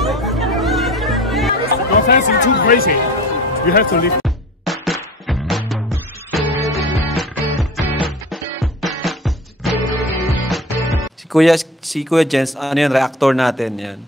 Your fans is too crazy. You have to leave. Si Kuya Jens, ano yan, reactor natin yan.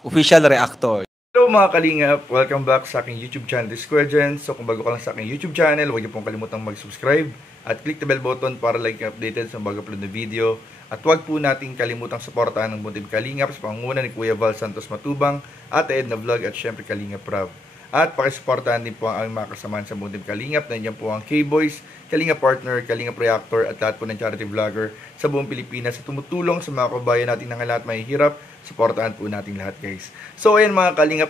Official reactor. Hello mga kalingap! Welcome back sa aking YouTube channel, this is Kuya Jens. So kung bago ka lang sa aking YouTube channel, huwag niyo pong kalimutang mag-subscribe at click the bell button para like updated sa bago upload na video. At huwag po nating kalimutang suportahan ng Buntib Kalingap sa pangunguna ni Kuya Val Santos Matubang, Ate Edna Vlog at syempre Kalingap Rob. At pakisuportahan din po ang aming mga kasamahan sa Buntib Kalingap. Nandiyan po ang K-Boys, Kalingap Partner, Kalingap Reactor at lahat po ng charity vlogger sa buong Pilipinas sa tumutulong sa mga kabayan natin na lahat may hirap. Suportahan po natin lahat guys. So ayan mga Kalingap,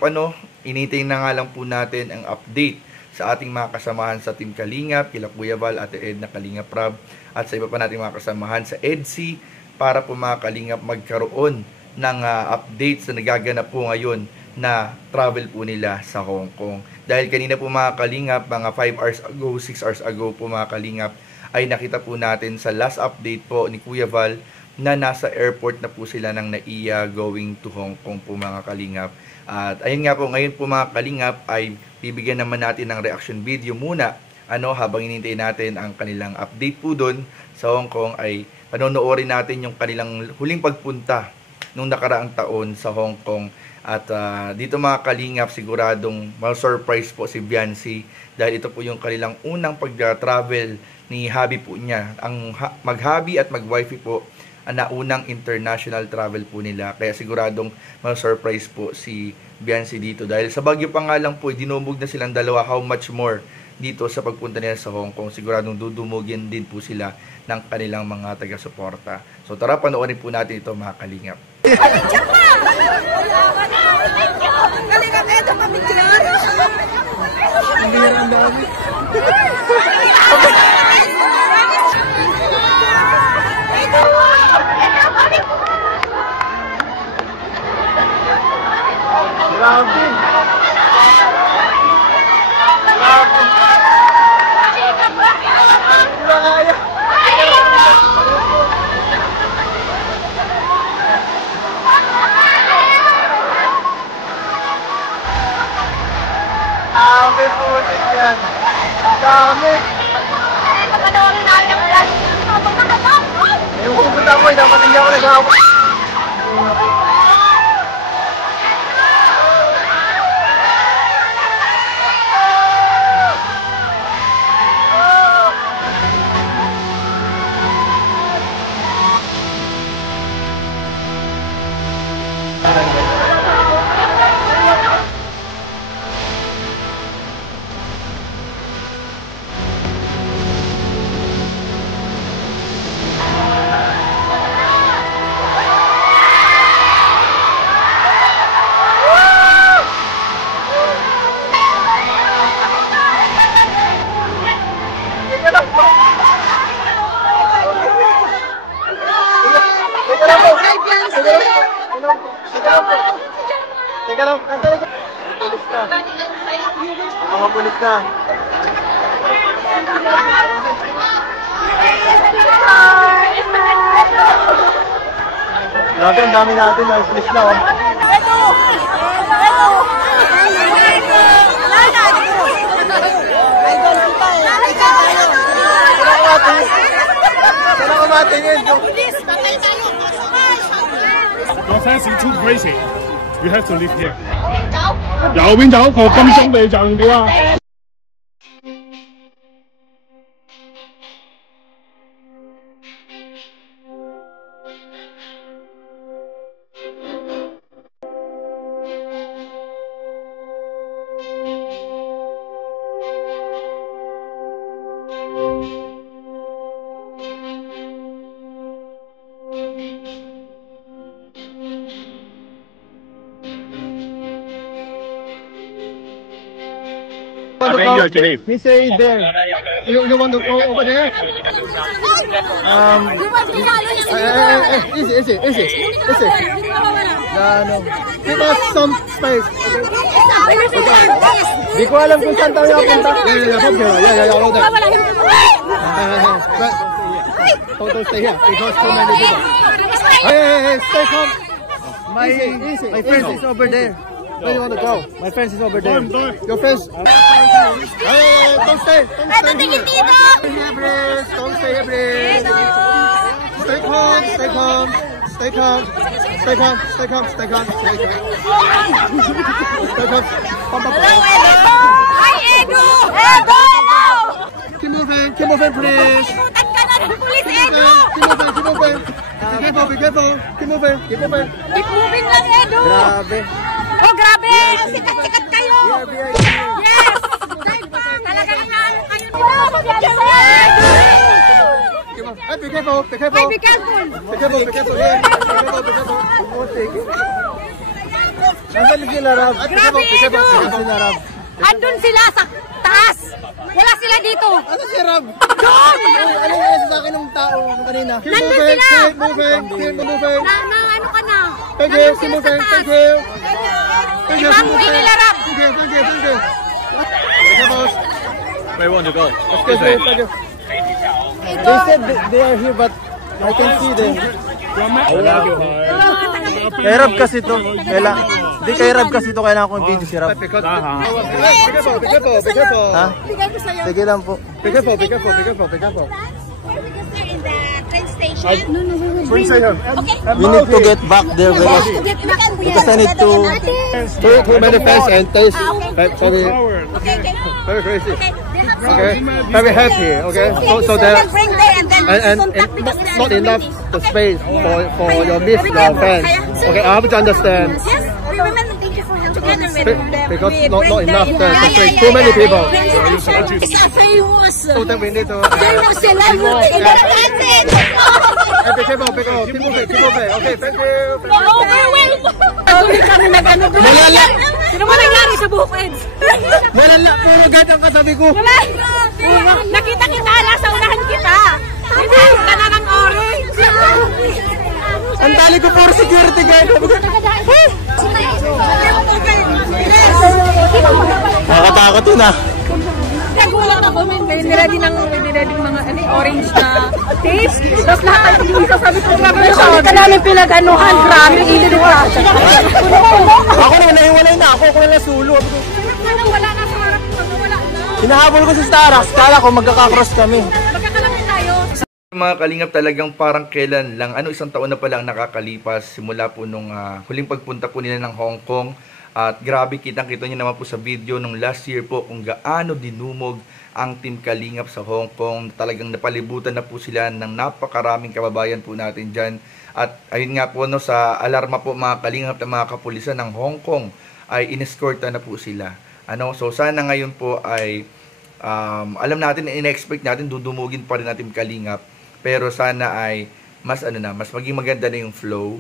inintay na nga lang po natin ang update sa ating mga kasamahan sa Team Kalingap, kila Kuya Val, Ate Edna, Kalingap Rob at sa iba pa nating mga kasamahan sa EDC para po mga Kalingap magkaroon ng updates na nagaganap po ngayon na travel po nila sa Hong Kong. Dahil kanina po mga Kalingap, mga 5 hours ago, 6 hours ago po mga Kalingap, ay nakita po natin sa last update po ni Kuya Val na nasa airport na po sila ng NAIA going to Hong Kong po mga Kalingap. At ayun nga po, ngayon po mga Kalingap ay bibigyan naman natin ng reaction video muna. Habang hinintay natin ang kanilang update po doon sa Hong Kong ay panonoorin natin yung kanilang huling pagpunta nung nakaraang taon sa Hong Kong. At dito mga Kalingap, siguradong ma-surprise po si Biancy dahil ito po yung kanilang unang pag-travel ni hubby po niya. Ang mag-hubby at mag-wifey po na unang international travel po nila. Kaya siguradong ma-surprise po si Biancy dito. Dahil sa Baguio pa nga lang po, dinumog na silang dalawa. How much more dito sa pagpunta nila sa Hong Kong. Siguradong dudumugin din po sila ng kanilang mga taga-suporta. So tara, panoorin po natin ito mga Kalingap. Kalingap, eto kami dyan! Hindi yan dami. Grabe! Dami po yan. Dami. Pagkanorin namin ang plan. Yung pupunta mo, dapat hindi ako nag-awak. Teka lang, pulis na. Mga pulis na. Grabe, ang dami natin, pulis na. Kailangan ko matingin. Your fans is too crazy. You have to leave here. 右邊走，個金鐘你就點啊？He say there. You want to go over there? Easy. No. Give us some space. Di ko alam kung saan tayo napunta. Don't stay here because too many people. Hey, stay calm. My friend is over there. Where do you want to go? My friends is over there. Your friends? Hey, don't stay. Don't stay here. Stay here, please. Don't stay here, please. Stay calm. Stay calm. Stay calm. Stay calm. Stay calm. Stay calm. Stay calm. Stay calm. Hello, Edo! Hi, Edo! Edo! Keep moving. Keep moving, please. Imutan ka na ng pulis, Edo! Keep moving. Keep moving. Be careful. Be careful. Keep moving. Keep moving. Keep moving lang, Edo! Grabe. Oh, grabe! Sikat-sikat kayo! Yes! Talagang inaano kayo nila! Hey, be careful. Be careful. Ay, be careful! Be careful. Be careful. Yeah. Be careful. Be careful. Nasaan sila, Rab? Grabe, Edo! Andun sila sa taas! Wala sila dito! Ano si Rab? Doon! Ano yung sa akin ng tao kanina? Nandun sila! Keep moving. Keep moving. Na ano ka na? Thank you. Nandun Keep sila sa moving. taas! Thank you. Thank you. Ibang way nila, Rab! Thank you. Thank you. Thank you. Thank you, boss. Where you want to go? Excuse me. Thank you. They said they are here, but I can see them. Kay Rab kasi to. Di kay Rab kasi to. Kailangan kong video si Rab. Be careful. Be careful. Be careful. Ha? Sige lang po. Be careful. Be careful. Be careful. Be careful. In the train station? No, We Okay. need to get back there because I need to manifest and taste. Sorry. Okay. Very crazy. Okay. Okay. Very happy. Okay. So that bring there and then and not enough the space for your miss your friends. Okay, I have to understand. Yes, we women thank you for helping together with them. Because not enough the space. Too many people. It's a famous. So that we need to. Famous celebrity in the country. Be careful, be careful. Keep moving, keep moving. Okay, thank you. Overwhelmed. Tuloy kami nag-ano doon. Sino ba nangyari sa buhok, Eds? Wala na, puro gad ang katabi ko. Wala. Nakita kita, nasa unahan kita. Naghahanap ka na ng orange. Ang dali ko puro security guard. Nakakatakot yun ah. Nagulat ako, may niready mga orange na taste. Tapos lahat ang dito, sabi ko, grabe na sabi ka namin pinag-anuhan, grabe, inilipasyon. Ako na, naiwalay na ako na lang sulo. Wala na sa harap ko, wala na. Hinahabol ko sa Starbucks, kala ko magkakakross kami. Magkakalapit tayo. Mga kalingap, talagang parang kailan lang, isang taon na pala ang nakakalipas simula po nung huling pagpunta po nila ng Hong Kong. At grabe, kitang-kita nyo naman po sa video nung last year po kung gaano dinumog ang Team Kalingap sa Hong Kong. Talagang napalibutan na po sila ng napakaraming kababayan po natin dyan. At ayun nga po, no, sa alarma po mga Kalingap ng mga kapulisan ng Hong Kong ay inescorta na po sila. So sana ngayon po ay alam natin, in-expect natin dudumugin pa rin natin Kalingap. Pero sana ay mas maging maganda na yung flow.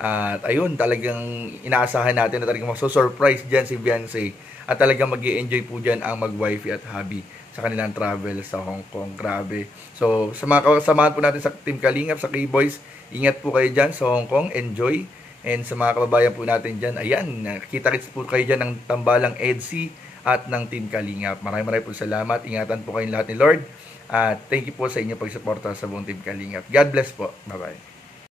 At ayun, talagang inaasahan natin na talagang maso-surprise dyan si Beyonce. At talagang mag-i-enjoy po dyan ang mag-wifey at hubby sa kanilang travel sa Hong Kong. Grabe. So, sa mga kasamahan po natin sa Team Kalingap, sa K-Boys, ingat po kayo dyan sa Hong Kong. Enjoy. And sa mga kababayan po natin dyan, ayan, kita-kits po kayo dyan ng tambalang EDSI at ng Team Kalingap. Maraming po salamat. Ingatan po kayong lahat ni Lord. At thank you po sa inyong pagsuporta sa buong Team Kalingap. God bless po. Bye-bye.